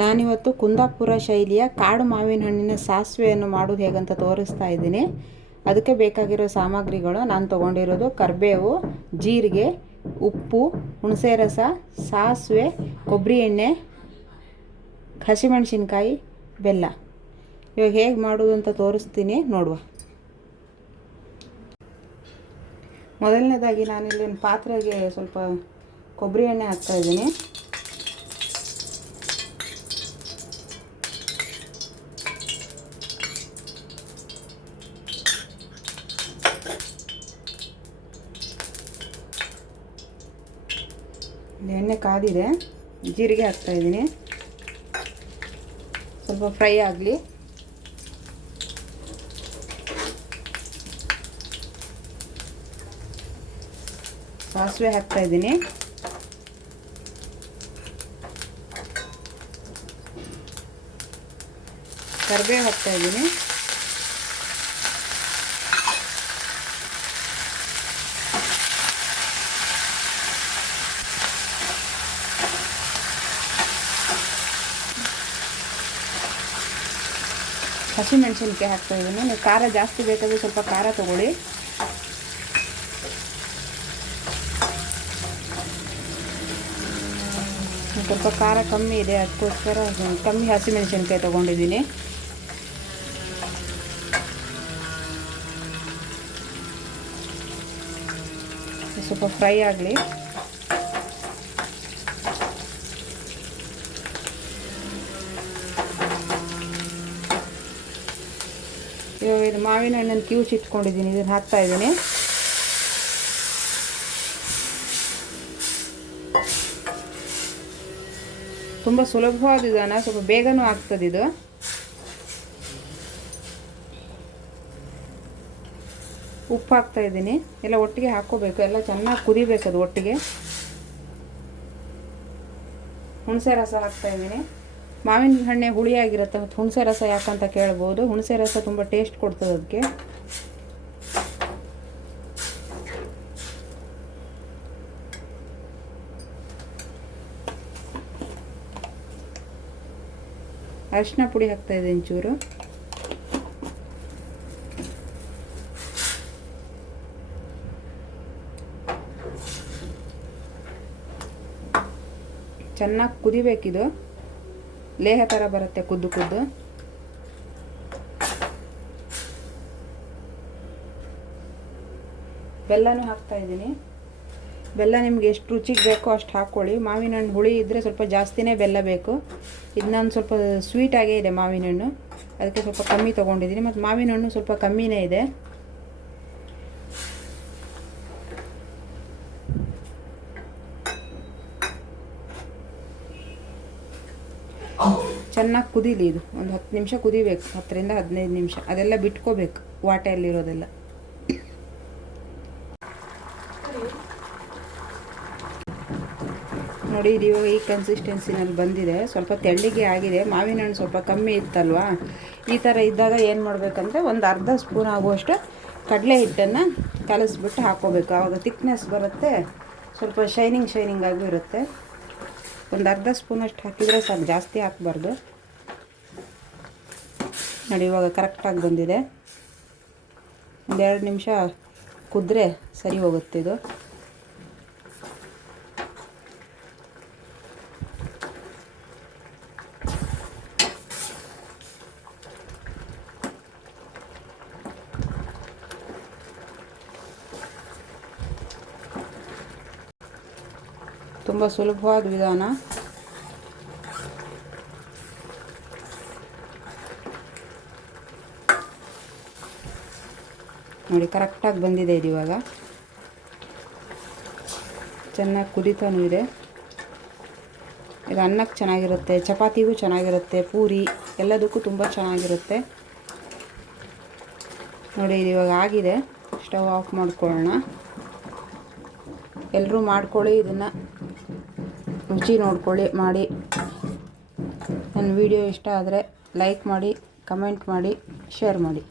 ನಾನಿವತ್ತು ಕುಂದಾಪುರ ಶೈಲಿಯ ಕಾಡು ಮಾವಿನ ಹಣ್ಣಿನ ಸಾಸಿವೆಯನ್ನು ಮಾಡೋದು ಹೇಗಂತ ತೋರಿಸ್ತಾ ಇದ್ದೀನಿ. ಅದಕ್ಕೆ ಬೇಕಾಗಿರೋ ಸಾಮಗ್ರಿಗಳು ನಾನು ತೊಗೊಂಡಿರೋದು ಕರಿಬೇವು, ಜೀರಿಗೆ, ಉಪ್ಪು, ಹುಣಸೆ ರಸ, ಸಾಸಿವೆ, ಕೊಬ್ಬರಿ ಎಣ್ಣೆ, ಹಸಿಮೆಣಸಿನ್ಕಾಯಿ, ಬೆಲ್ಲ. ಇವಾಗ ಹೇಗೆ ಮಾಡೋದು ಅಂತ ತೋರಿಸ್ತೀನಿ, ನೋಡುವ. ಮೊದಲನೇದಾಗಿ ನಾನಿಲ್ಲಿ ಒಂದು ಪಾತ್ರೆಗೆ ಸ್ವಲ್ಪ ಕೊಬ್ಬರಿ ಎಣ್ಣೆ ಹಾಕ್ತಾಯಿದ್ದೀನಿ. ಎಣ್ಣೆ ಕಾದಿದೆ, ಜೀರಿಗೆ ಹಾಕ್ತಾಯಿದ್ದೀನಿ. ಸ್ವಲ್ಪ ಫ್ರೈ ಆಗಲಿ. ಸಾಸಿವೆ ಹಾಕ್ತಾಯಿದ್ದೀನಿ. ಕರಿಬೇವು ಹಾಕ್ತಾಯಿದ್ದೀನಿ. ಹಸಿಮೆಣಸಿನ್ಕಾಯಿ ಹಾಕ್ತಾಯಿದ್ದೀನಿ. ನೀವು ಖಾರ ಜಾಸ್ತಿ ಬೇಕಾದರೆ ಸ್ವಲ್ಪ ಖಾರ ತೊಗೊಳ್ಳಿ. ಸ್ವಲ್ಪ ಖಾರ ಕಮ್ಮಿ ಇದೆ, ಅದಕ್ಕೋಸ್ಕರ ಕಮ್ಮಿ ಹಸಿಮೆಣಸಿನ್ಕಾಯಿ ತೊಗೊಂಡಿದ್ದೀನಿ. ಸ್ವಲ್ಪ ಫ್ರೈ ಆಗಲಿ. ಇವಾಗ ಇದು ಮಾವಿನ ಹಣ್ಣನ್ನು ಕಿವುಚಿಟ್ಕೊಂಡಿದ್ದೀನಿ, ಇದನ್ನು ಹಾಕ್ತಾಯಿದ್ದೀನಿ. ತುಂಬ ಸುಲಭವಾದ ವಿಧಾನ, ಸ್ವಲ್ಪ ಬೇಗನೂ ಆಗ್ತದೆ ಇದು. ಉಪ್ಪು ಹಾಕ್ತಾಯಿದ್ದೀನಿ. ಎಲ್ಲ ಒಟ್ಟಿಗೆ ಹಾಕ್ಕೋಬೇಕು, ಎಲ್ಲ ಚೆನ್ನಾಗಿ ಕುದಿಬೇಕು ಅದು ಒಟ್ಟಿಗೆ. ಹುಣಸೆ ರಸ ಹಾಕ್ತಾಯಿದ್ದೀನಿ. ಮಾವಿನ ಹಣ್ಣೆ ಹುಳಿಯಾಗಿರುತ್ತೆ, ಮತ್ತು ಹುಣಸೆ ರಸ ಯಾಕಂತ ಕೇಳ್ಬೋದು. ಹುಣಸೆ ರಸ ತುಂಬ ಟೇಸ್ಟ್ ಕೊಡ್ತದೆ ಅದಕ್ಕೆ. ಅರಿಶಿನ ಪುಡಿ ಹಾಕ್ತಾಯಿದ್ದೀನಿ ಚೂರು. ಚೆನ್ನಾಗಿ ಕುದಿಬೇಕಿದು, ಲೇಹ ಥರ ಬರುತ್ತೆ ಕುದ್ದು ಕುದ್ದು. ಬೆಲ್ಲನೂ ಹಾಕ್ತಾಯಿದ್ದೀನಿ. ಬೆಲ್ಲ ನಿಮ್ಗೆ ಎಷ್ಟು ರುಚಿಗೆ ಬೇಕೋ ಅಷ್ಟು ಹಾಕ್ಕೊಳ್ಳಿ. ಮಾವಿನ ಹಣ್ಣು ಹುಳಿ ಇದ್ದರೆ ಸ್ವಲ್ಪ ಜಾಸ್ತಿನೇ ಬೆಲ್ಲ ಬೇಕು. ಇದು ನಾನು ಸ್ವಲ್ಪ ಸ್ವೀಟಾಗೇ ಇದೆ ಮಾವಿನ ಹಣ್ಣು, ಅದಕ್ಕೆ ಸ್ವಲ್ಪ ಕಮ್ಮಿ ತೊಗೊಂಡಿದ್ದೀನಿ. ಮತ್ತು ಮಾವಿನ ಹಣ್ಣು ಸ್ವಲ್ಪ ಕಮ್ಮಿನೇ ಇದೆ. ಚೆನ್ನಾಗಿ ಕುದೀಲಿ ಇದು, ಒಂದು 10 ನಿಮಿಷ ಕುದಿಬೇಕು, 10 ರಿಂದ 15 ನಿಮಿಷ. ಅದೆಲ್ಲ ಬಿಟ್ಕೋಬೇಕು ವಾಟೆಯಲ್ಲಿರೋದೆಲ್ಲ. ನೋಡಿ, ಇದು ಇವಾಗ ಈ ಕನ್ಸಿಸ್ಟೆನ್ಸಿನಲ್ಲಿ ಬಂದಿದೆ, ಸ್ವಲ್ಪ ತೆಳ್ಳಗೆ ಆಗಿದೆ. ಮಾವಿನ ಹಣ್ಣು ಸ್ವಲ್ಪ ಕಮ್ಮಿ ಇತ್ತಲ್ವಾ, ಈ ಥರ ಇದ್ದಾಗ ಏನು ಮಾಡಬೇಕಂದ್ರೆ ಒಂದು ಅರ್ಧ ಸ್ಪೂನ್ ಆಗುವಷ್ಟು ಕಡಲೆ ಹಿಟ್ಟನ್ನು ಕಲಸಿಬಿಟ್ಟು ಹಾಕ್ಕೋಬೇಕು. ಆವಾಗ ತಿಕ್ನೆಸ್ ಬರುತ್ತೆ, ಸ್ವಲ್ಪ ಶೈನಿಂಗ್ ಆಗೂ ಇರುತ್ತೆ. ಒಂದು ಅರ್ಧ ಸ್ಪೂನಷ್ಟು ಹಾಕಿದರೆ ಸಾಕು, ಜಾಸ್ತಿ ಹಾಕಬಾರ್ದು. ನೋಡಿ, ಇವಾಗ ಕರೆಕ್ಟಾಗಿ ಬಂದಿದೆ. ಒಂದು 2 ನಿಮಿಷ ಕುದ್ರೆ ಸರಿ ಹೋಗುತ್ತೆ ಇದು. ತುಂಬ ಸುಲಭವಾದ ವಿಧಾನ. ನೋಡಿ, ಕರೆಕ್ಟಾಗಿ ಬಂದಿದೆ ಇದು. ಇವಾಗ ಚೆನ್ನಾಗಿ ಕುದೀತಾನೂ ಇದೆ. ಇದು ಅನ್ನಕ್ಕೆ ಚೆನ್ನಾಗಿರುತ್ತೆ, ಚಪಾತಿಗೂ ಚೆನ್ನಾಗಿರುತ್ತೆ, ಪೂರಿ ಎಲ್ಲದಕ್ಕೂ ತುಂಬ ಚೆನ್ನಾಗಿರುತ್ತೆ. ನೋಡಿ, ಇದು ಇವಾಗ ಆಗಿದೆ. ಸ್ಟವ್ ಆಫ್ ಮಾಡ್ಕೊಳ್ಳೋಣ. ಎಲ್ಲರೂ ಮಾಡ್ಕೊಳ್ಳಿ, ಇದನ್ನು ರುಚಿ ನೋಡ್ಕೊಳ್ಳಿ, ಮಾಡಿ. ನನ್ನ ವಿಡಿಯೋ ಇಷ್ಟ ಆದರೆ ಲೈಕ್ ಮಾಡಿ, ಕಮೆಂಟ್ ಮಾಡಿ, ಶೇರ್ ಮಾಡಿ.